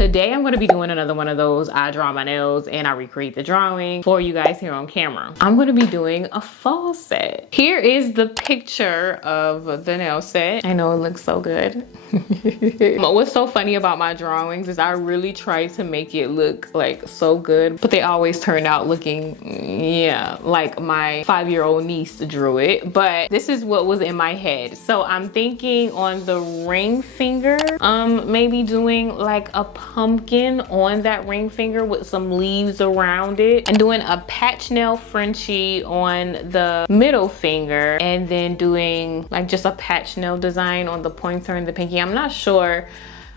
today I'm going to be doing another one of those. I draw my nails and I recreate the drawing for you guys here on camera. I'm going to be doing a fall set. Here is the picture of the nail set. I know it looks so good. What's so funny about my drawings is I really try to make it look like so good, but they always turn out looking, yeah, like my 5-year-old niece drew it. But this is what was in my head. So I'm thinking on the ring finger, maybe doing like a pumpkin on that ring finger with some leaves around it, and doing a patch nail Frenchie on the middle finger, and then doing like just a patch nail design on the pointer and the pinky. I'm not sure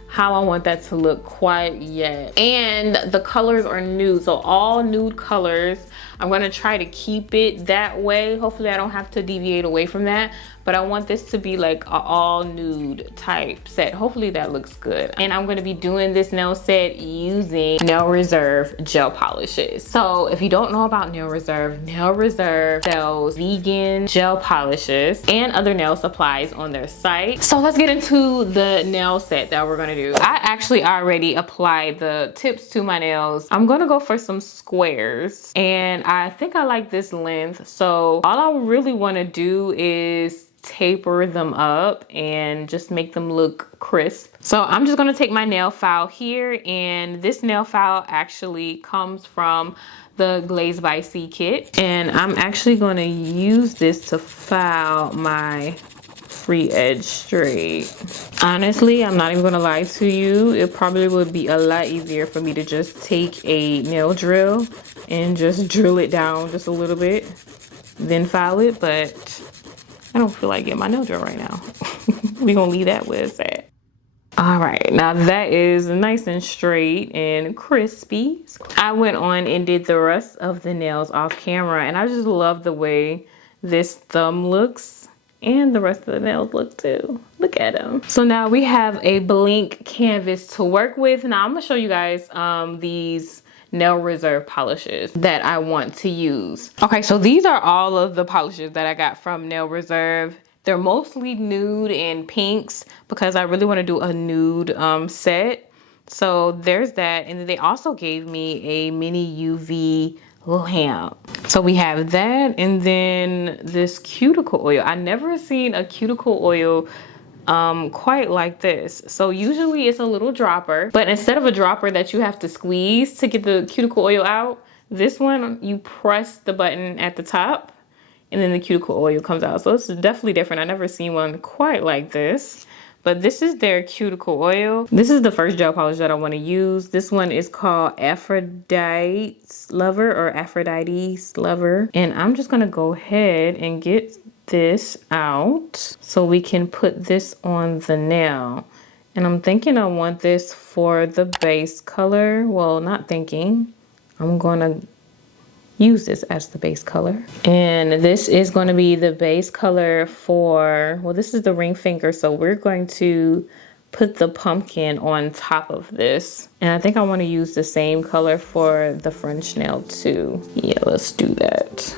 how I want that to look quite yet. And the colors are nude, so all nude colors. I'm gonna try to keep it that way. Hopefully I don't have to deviate away from that, but I want this to be like an all nude type set. Hopefully that looks good. And I'm gonna be doing this nail set using Nail Reserve gel polishes. So if you don't know about Nail Reserve sells vegan gel polishes and other nail supplies on their site. So let's get into the nail set that we're gonna do. I actually already applied the tips to my nails. I'm gonna go for some squares, and I think I like this length. So all I really wanna do is taper them up and just make them look crisp. So I'm just gonna take my nail file here, and this nail file actually comes from the Glaze by C kit, and I'm actually gonna use this to file my free edge straight. Honestly, I'm not even gonna lie to you, it probably would be a lot easier for me to just take a nail drill and just drill it down just a little bit, then file it, but I don't feel like getting my nail drill right now. We're gonna leave that where it's at. All right, now that is nice and straight and crispy. I went on and did the rest of the nails off camera, and I just love the way this thumb looks, and the rest of the nails look too. Look at them. So now we have a blank canvas to work with. Now I'm gonna show you guys these Nail Reserve polishes that I want to use. Okay, so these are all of the polishes that I got from Nail Reserve. They're mostly nude and pinks because I really want to do a nude set. So there's that, and then they also gave me a mini UV lamp. So we have that, and then this cuticle oil. I never seen a cuticle oil quite like this. So usually it's a little dropper, but instead of a dropper that you have to squeeze to get the cuticle oil out, this one you press the button at the top and then the cuticle oil comes out. So it's definitely different. I've never seen one quite like this, but this is their cuticle oil. This is the first gel polish that I want to use. This one is called Aphrodite's Lover, or Aphrodite's Lover. And I'm just gonna go ahead and get this out so we can put this on the nail. And I'm thinking I want this for the base color. Well, not thinking, I'm gonna use this as the base color. And this is going to be the base color for, well, this is the ring finger, so we're going to put the pumpkin on top of this. And I think I want to use the same color for the French nail too. Yeah, let's do that.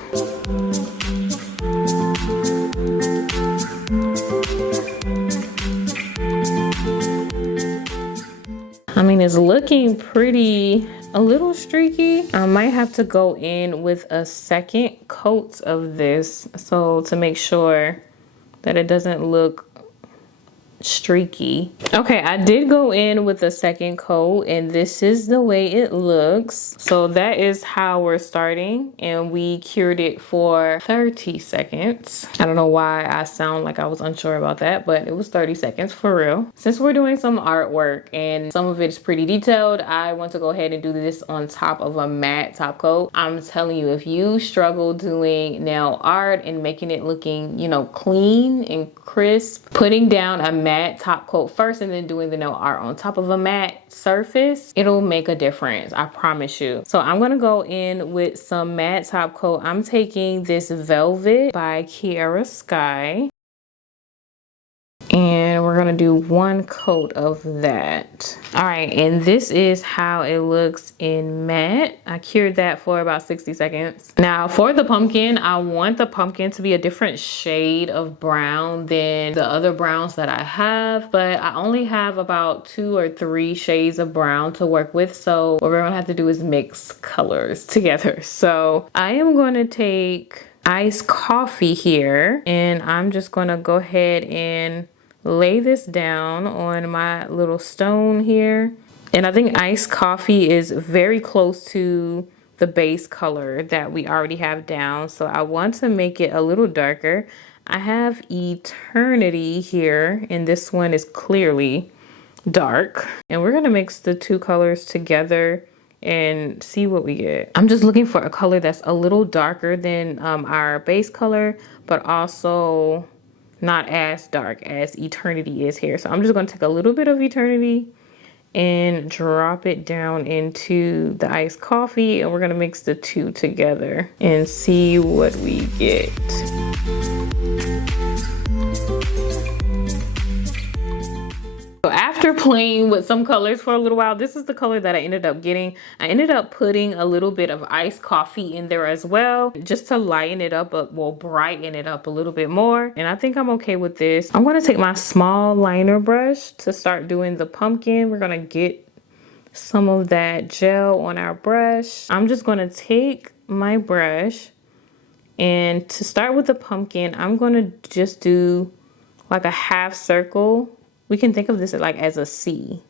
I mean, it's looking pretty, a little streaky. I might have to go in with a second coat of this, so to make sure that it doesn't look streaky. Okay, I did go in with a second coat, and this is the way it looks. So that is how we're starting, and we cured it for 30 seconds. I don't know why I sound like I was unsure about that, but it was 30 seconds for real. Since we're doing some artwork and some of it is pretty detailed, I want to go ahead and do this on top of a matte top coat. I'm telling you, if you struggle doing nail art and making it looking, you know, clean and crisp, putting down a matte top coat first and then doing the nail art on top of a matte surface, it'll make a difference, I promise you. So I'm gonna go in with some matte top coat. I'm taking this Velvet by Kiara Sky, And we're gonna do 1 coat of that. All right, and this is how it looks in matte. I cured that for about 60 seconds. Now for the pumpkin, I want the pumpkin to be a different shade of brown than the other browns that I have, but I only have about 2 or 3 shades of brown to work with. So what we're gonna have to do is mix colors together. So I am gonna take iced coffee here, and I'm just gonna go ahead and lay this down on my little stone here. And I think iced coffee is very close to the base color that we already have down. So I want to make it a little darker. I have Eternity here, and this one is clearly dark. And we're gonna mix the 2 colors together and see what we get. I'm just looking for a color that's a little darker than our base color, but also not as dark as Eternity is here. So I'm just going to take a little bit of Eternity and drop it down into the iced coffee, and we're going to mix the 2 together and see what we get. So after playing with some colors for a little while, this is the color that I ended up getting. I ended up putting a little bit of iced coffee in there as well, just to lighten it up, but will brighten it up a little bit more. And I think I'm okay with this. I'm gonna take my small liner brush to start doing the pumpkin. We're gonna get some of that gel on our brush. I'm just gonna take my brush, and to start with the pumpkin, I'm gonna just do like a half circle. We can think of this like as a C.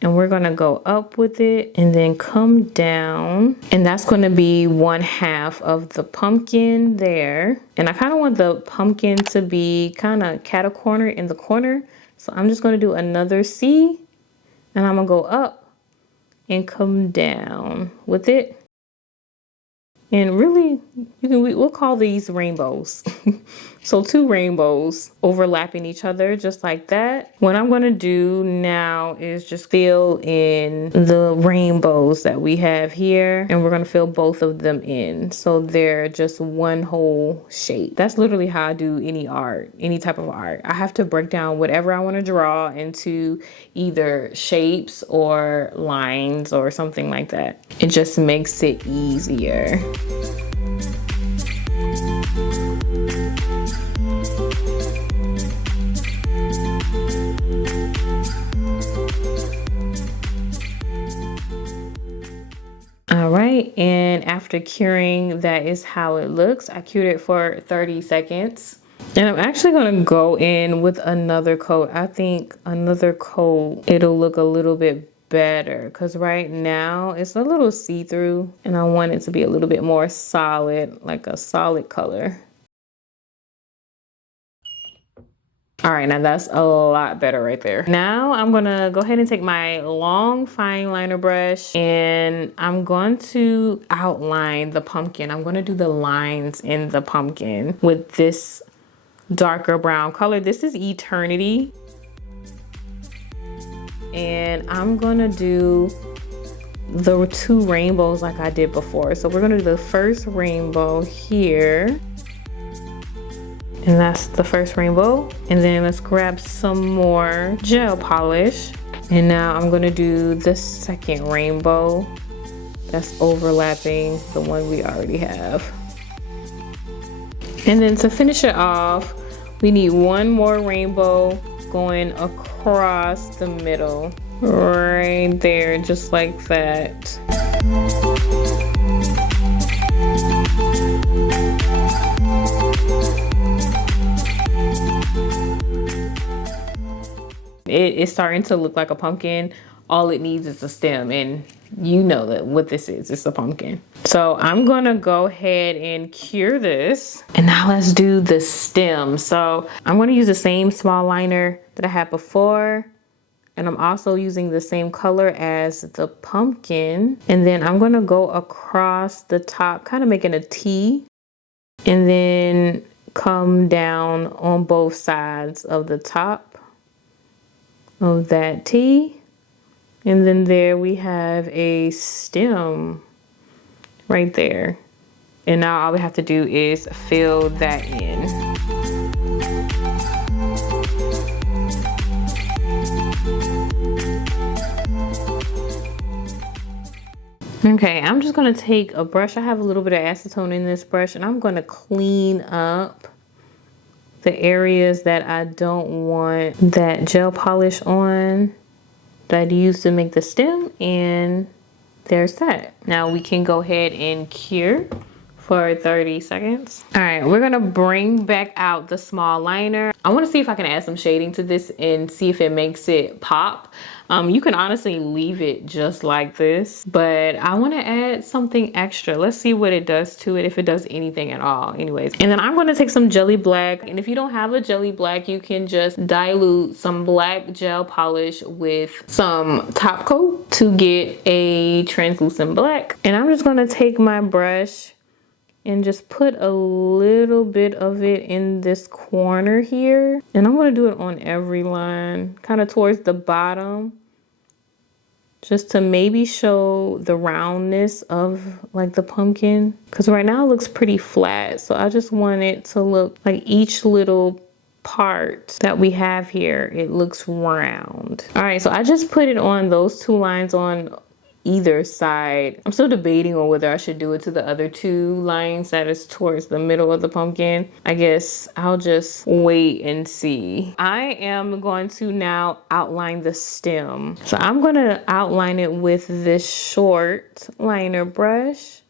And we're gonna go up with it and then come down. And that's gonna be 1/2 of the pumpkin there. And I kind of want the pumpkin to be kind of cat-a-corner in the corner. So I'm just gonna do another C, and I'm gonna go up and come down with it. And really, we'll call these rainbows. So 2 rainbows overlapping each other just like that. What I'm gonna do now is just fill in the rainbows that we have here, and we're gonna fill both of them in so they're just one whole shape. That's literally how I do any art, any type of art. I have to break down whatever I want to draw into either shapes or lines or something like that. It just makes it easier. All right, and after curing, that is how it looks. I cured it for 30 seconds. And I'm actually gonna go in with another coat. I think another coat, it'll look a little bit better, because right now it's a little see-through and I want it to be a little bit more solid, like a solid color. All right, now that's a lot better right there. Now I'm gonna go ahead and take my long fine liner brush, and I'm going to outline the pumpkin. I'm gonna do the lines in the pumpkin with this darker brown color. This is Eternity. And I'm gonna do the 2 rainbows like I did before. So we're gonna do the first rainbow here. And that's the first rainbow. And then let's grab some more gel polish. And now I'm gonna do the second rainbow that's overlapping the one we already have. And then to finish it off, we need 1 more rainbow going across the middle. Right there, just like that. It's starting to look like a pumpkin. All it needs is a stem, and you know that what this is. It's a pumpkin. So I'm gonna go ahead and cure this. And now let's do the stem. So I'm gonna use the same small liner that I had before. And I'm also using the same color as the pumpkin. And then I'm gonna go across the top, kind of making a T. And then come down on both sides of the top of that T. And then there we have a stem right there. And now all we have to do is fill that in. Okay, I'm just gonna take a brush. I have a little bit of acetone in this brush, and I'm gonna clean up the areas that I don't want that gel polish on that I used to make the stem, and there's that. Now we can go ahead and cure for 30 seconds. All right, we're gonna bring back out the small liner. I wanna see if I can add some shading to this and see if it makes it pop. You can honestly leave it just like this, but I wanna add something extra. Let's see what it does to it, if it does anything at all. Anyways, and then I'm gonna take some jelly black, and if you don't have a jelly black, you can just dilute some black gel polish with some top coat to get a translucent black. And I'm just gonna take my brush and just put a little bit of it in this corner here. And I'm gonna do it on every line, kind of towards the bottom, just to maybe show the roundness of like the pumpkin. Cause right now it looks pretty flat. So I just want it to look like each little part that we have here, it looks round. All right, so I just put it on those two lines on either side. I'm still debating on whether I should do it to the other two lines that is towards the middle of the pumpkin. I guess I'll just wait and see. I am going to now outline the stem. So I'm going to outline it with this short liner brush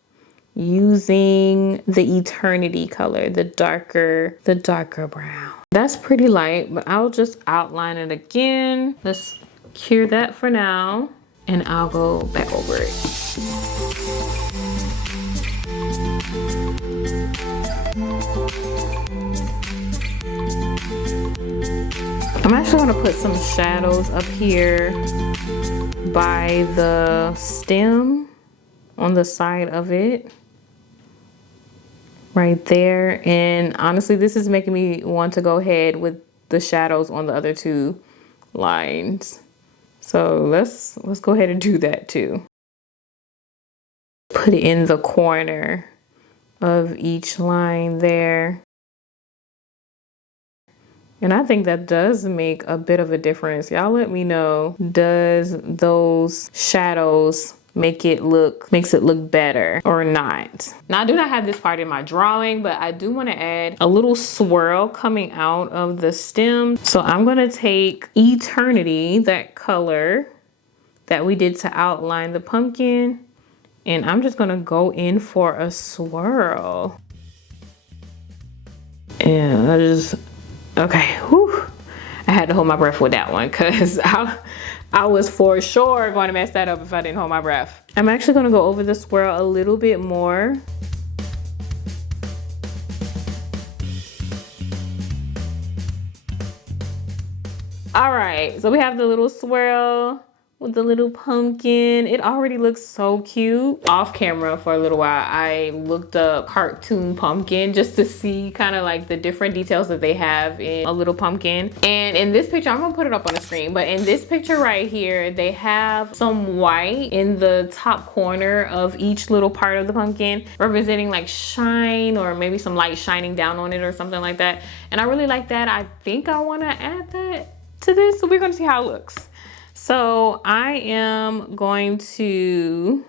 using the Eternity color, the darker brown. That's pretty light, but I'll just outline it again. Let's cure that for now, and I'll go back over it. I'm actually gonna put some shadows up here by the stem on the side of it. Right there. And honestly, this is making me want to go ahead with the shadows on the other two lines. So let's go ahead and do that too. Put it in the corner of each line there. And I think that does make a bit of a difference. Y'all let me know, does those shadows makes it look better or not? Now I do not have this part in my drawing, but I do want to add a little swirl coming out of the stem. So I'm going to take Eternity, that color that we did to outline the pumpkin, and I'm just going to go in for a swirl. And okay, whew. I had to hold my breath with that one because I was for sure going to mess that up if I didn't hold my breath. I'm actually going to go over the swirl a little bit more. All right, so we have the little swirl with the little pumpkin. It already looks so cute. Off camera for a little while, I looked up cartoon pumpkin just to see kind of like the different details that they have in a little pumpkin. And in this picture, I'm gonna put it up on the screen, but in this picture right here, they have some white in the top corner of each little part of the pumpkin, representing like shine or maybe some light shining down on it or something like that. And I really like that. I think I wanna add that to this, so we're gonna see how it looks. So I am going to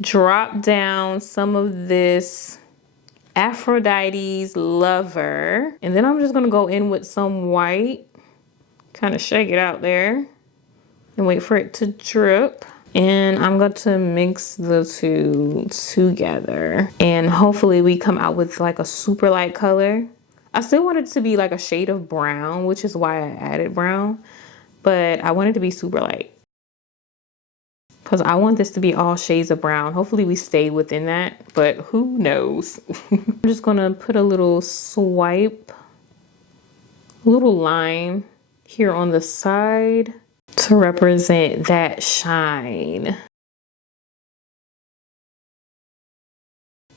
drop down some of this Aphrodite's Lover, and then I'm just gonna go in with some white, kind of shake it out there and wait for it to drip. And I'm going to mix the two together, and hopefully we come out with like a super light color. I still want it to be like a shade of brown, which is why I added brown. But I want it to be super light because I want this to be all shades of brown. Hopefully we stay within that, but who knows? I'm just gonna put a little swipe, a little line here on the side to represent that shine.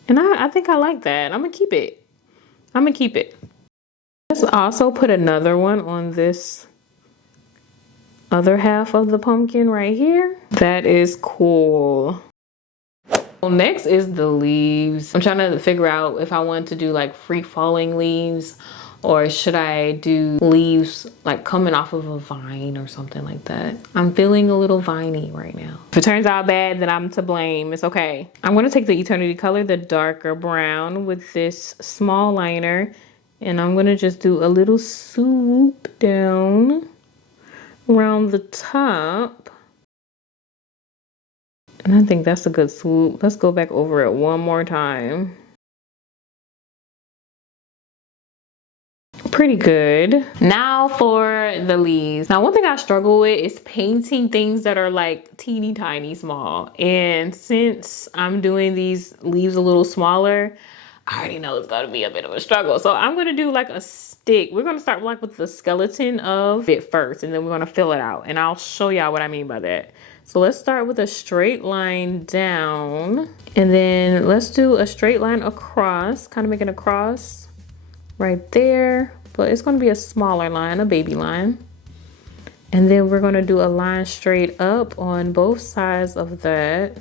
And I think I like that. I'm gonna keep it. Let's also put another one on this other half of the pumpkin right here. That is cool. Well, next is the leaves. I'm trying to figure out if I want to do like free falling leaves Or should I do leaves like coming off of a vine or something like that? I'm feeling a little viney right now. If it turns out bad, then I'm to blame. It's okay. I'm gonna take the Eternity color, the darker brown, with this small liner. And I'm gonna just do a little swoop down around the top. And I think that's a good swoop. Let's go back over it one more time. Pretty good. Now for the leaves. Now one thing I struggle with is painting things that are like teeny tiny small. And since I'm doing these leaves a little smaller, I already know it's gonna be a bit of a struggle. So I'm gonna do like a stick. We're gonna start like with the skeleton of it first, and then we're gonna fill it out. And I'll show y'all what I mean by that. So let's start with a straight line down, and then let's do a straight line across, kind of making a cross right there. But it's going to be a smaller line, a baby line. And then we're going to do a line straight up on both sides of that.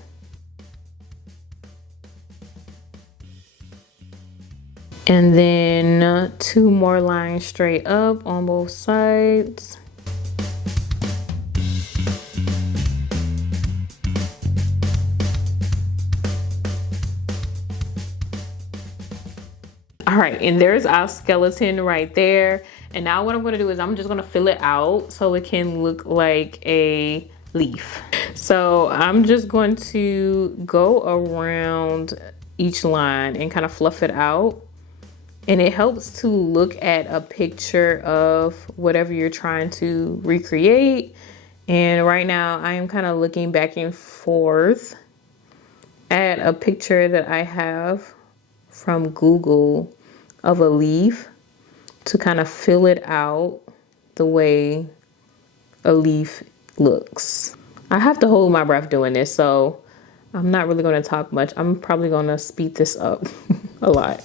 And then 2 more lines straight up on both sides. All right, and there's our skeleton right there. And now what I'm gonna do is I'm just gonna fill it out so it can look like a leaf. So I'm just going to go around each line and kind of fluff it out. And it helps to look at a picture of whatever you're trying to recreate. And right now I am kind of looking back and forth at a picture that I have from Google of a leaf to kind of fill it out the way a leaf looks. I have to hold my breath doing this, so I'm not really going to talk much. I'm probably going to speed this up a lot.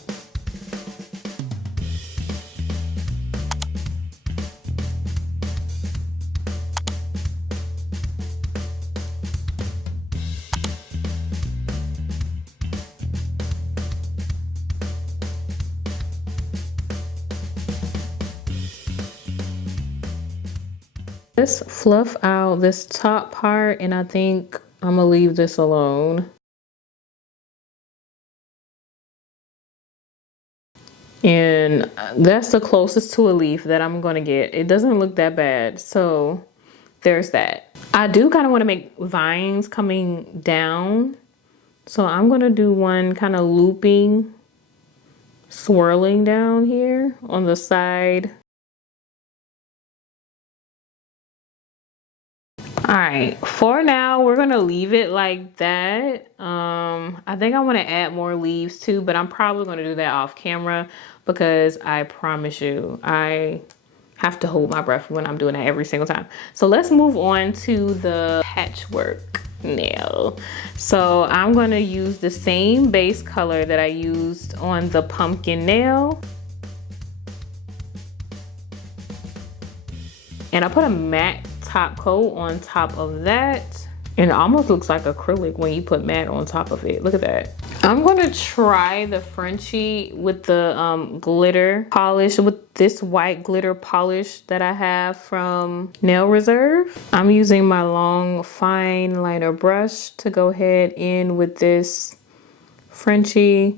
Let's fluff out this top part, and I think I'm gonna leave this alone. And that's the closest to a leaf that I'm gonna get. It doesn't look that bad, so there's that. I do kind of want to make vines coming down, so I'm gonna do one kind of looping, swirling down here on the side. All right, for now, we're gonna leave it like that. I think I wanna add more leaves too, but I'm probably gonna do that off camera because I promise you, I have to hold my breath when I'm doing that every single time. So let's move on to the patchwork nail. So I'm gonna use the same base color that I used on the pumpkin nail. And I put a matte top coat on top of that, and it almost looks like acrylic when you put matte on top of it. Look at that. I'm gonna try the Frenchie with the glitter polish, with this white glitter polish that I have from Nail Reserve. I'm using my long fine liner brush to go ahead in with this Frenchie,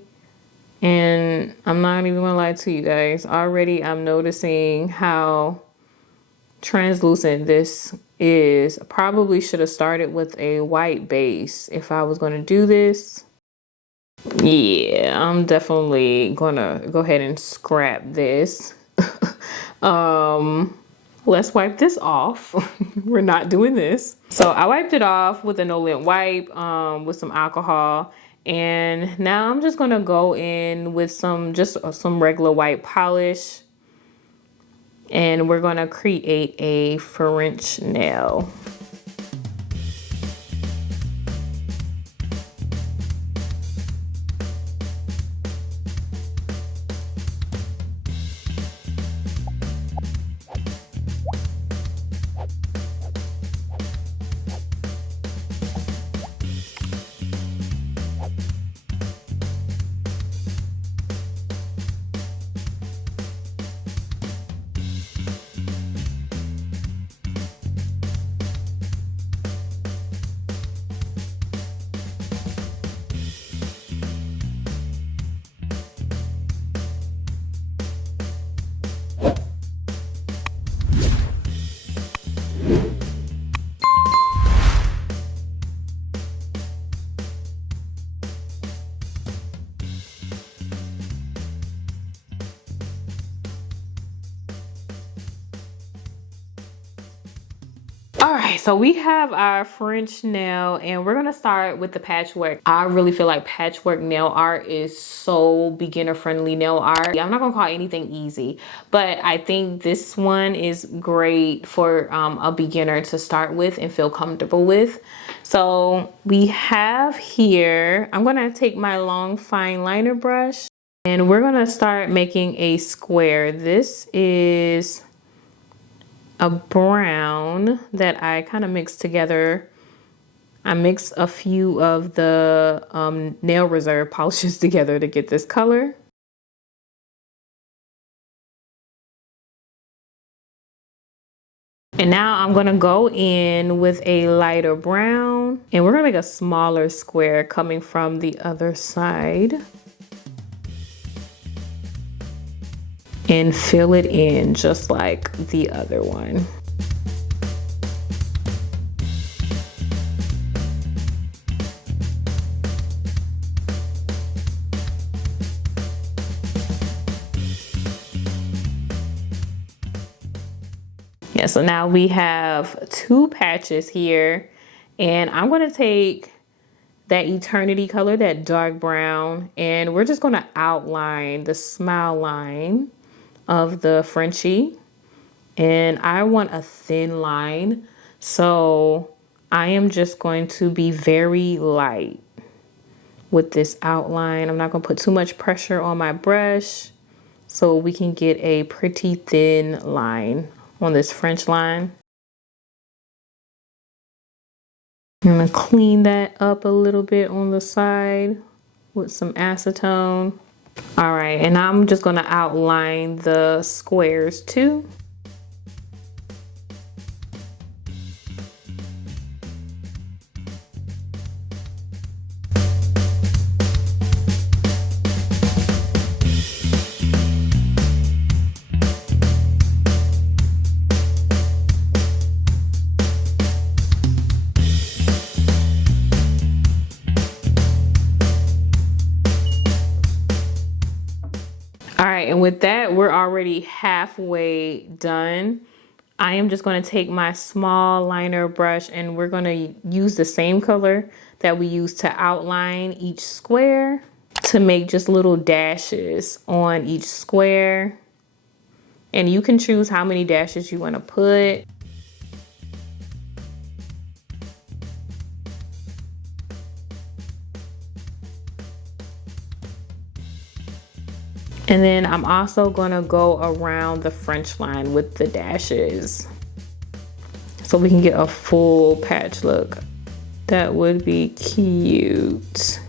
and I'm not even gonna lie to you guys, already I'm noticing how translucent this is. Probably should have started with a white base if I was going to do this. Yeah, I'm definitely gonna go ahead and scrap this. Let's wipe this off. We're not doing this. So I wiped it off with a no-lint wipe with some alcohol, and now I'm just gonna go in with some regular white polish. And we're gonna create a French nail. All right, so we have our French nail and we're gonna start with the patchwork. I really feel like patchwork nail art is so beginner friendly nail art. I'm not gonna call anything easy, but I think this one is great for a beginner to start with and feel comfortable with. So we have here, I'm gonna take my long fine liner brush and we're gonna start making a square. This is a brown that I kind of mixed together. I mixed a few of the Nail Reserve polishes together to get this color. And now I'm gonna go in with a lighter brown and we're gonna make a smaller square coming from the other side. And fill it in just like the other one. Yeah, so now we have two patches here and I'm gonna take that eternity color, that dark brown, and we're just gonna outline the smile line of the Frenchie. And I want a thin line, so I am just going to be very light with this outline. I'm not gonna put too much pressure on my brush so we can get a pretty thin line on this French line. I'm gonna clean that up a little bit on the side with some acetone. All right, and I'm just gonna outline the squares too. All right, and with that, we're already halfway done. I am just going to take my small liner brush and we're going to use the same color that we used to outline each square to make just little dashes on each square. And you can choose how many dashes you want to put. And then I'm also gonna go around the French line with the dashes so we can get a full patch look. That would be cute.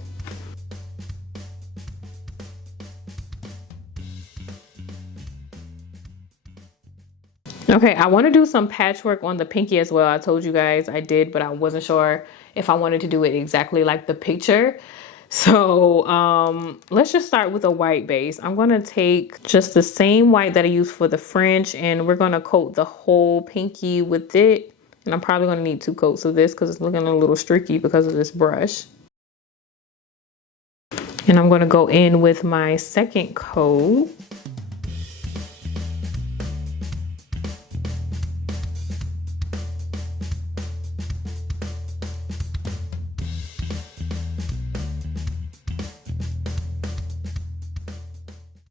Okay, I wanna do some patchwork on the pinky as well. I told you guys I did, but I wasn't sure if I wanted to do it exactly like the picture. So let's just start with a white base. I'm gonna take just the same white that I used for the French and we're gonna coat the whole pinky with it. And I'm probably gonna need 2 coats of this because it's looking a little streaky because of this brush. And I'm gonna go in with my second coat.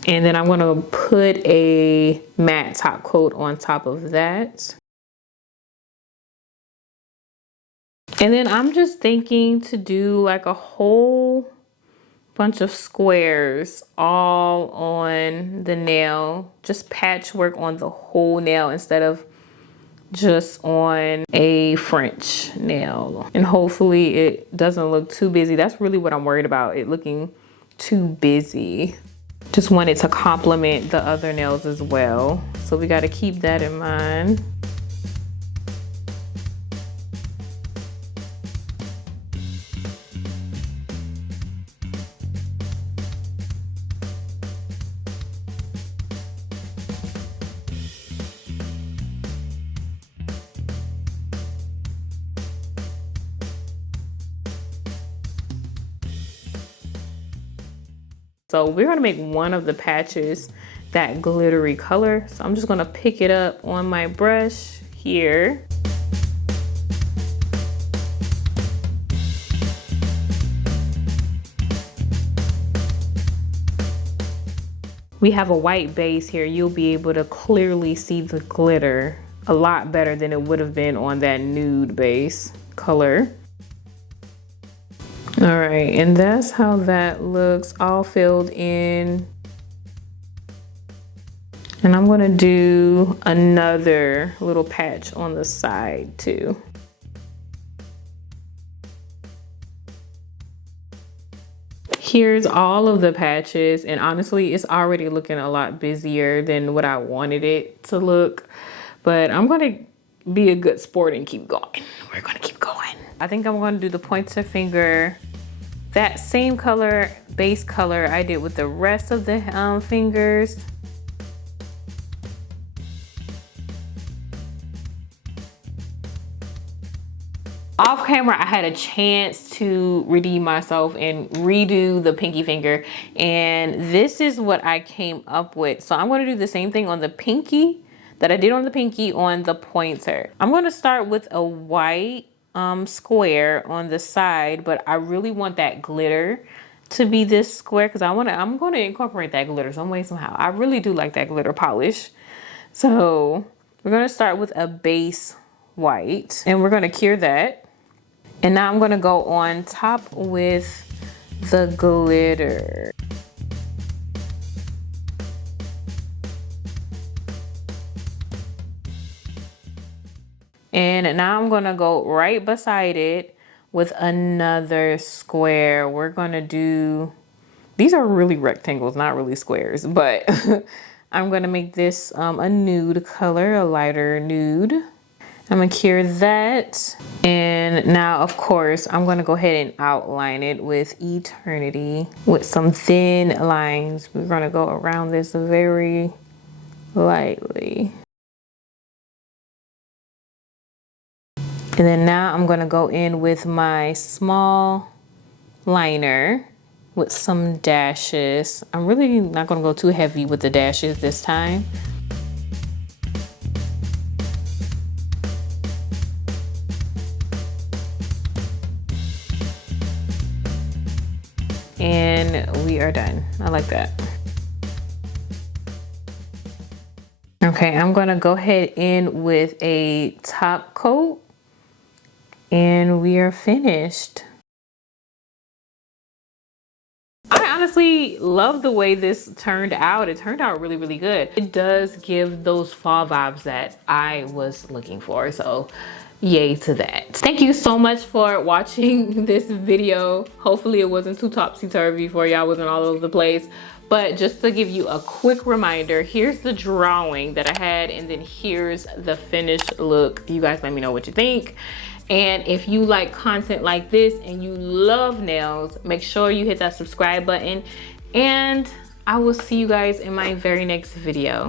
And then I'm gonna put a matte top coat on top of that. And then I'm just thinking to do like a whole bunch of squares all on the nail, just patchwork on the whole nail instead of just on a French nail. And hopefully it doesn't look too busy. That's really what I'm worried about, it looking too busy. Just want it to complement the other nails as well. So we got to keep that in mind. So we're gonna make one of the patches that glittery color. So I'm just gonna pick it up on my brush here. we have a white base here, you'll be able to clearly see the glitter a lot better than it would have been on that nude base color. All right, and that's how that looks all filled in. And I'm gonna do another little patch on the side too. Here's all of the patches, and honestly, it's already looking a lot busier than what I wanted it to look, but I'm gonna be a good sport and keep going. We're gonna keep going. I think I'm gonna do the pointer finger, that same color, base color I did with the rest of the fingers. Off camera, I had a chance to redeem myself and redo the pinky finger, and this is what I came up with. So I'm going to do the same thing on the pinky that I did on the pinky on the pointer. I'm going to start with a white square on the side, but I really want that glitter to be this square because I'm going to incorporate that glitter some way somehow. I really do like that glitter polish. So we're going to start with a base white, and we're going to cure that. And now I'm gonna go on top with the glitter. And now I'm gonna go right beside it with another square. We're gonna do, these are really rectangles, not really squares, but I'm gonna make this a nude color, a lighter nude. I'm gonna cure that. And now, of course, I'm gonna go ahead and outline it with Eternity with some thin lines. We're gonna go around this very lightly. And then now I'm gonna go in with my small liner with some dashes. I'm really not gonna go too heavy with the dashes this time. And we are done. I like that. Okay, I'm gonna go ahead in with a top coat and we are finished. I honestly love the way this turned out. It turned out really, really good. It does give those fall vibes that I was looking for. So yay to that. Thank you so much for watching this video. Hopefully it wasn't too topsy-turvy for you. I wasn't all over the place. But just to give you a quick reminder, here's the drawing that I had, and then here's the finished look. You guys let me know what you think. And if you like content like this and you love nails, make sure you hit that subscribe button, and I will see you guys in my very next video.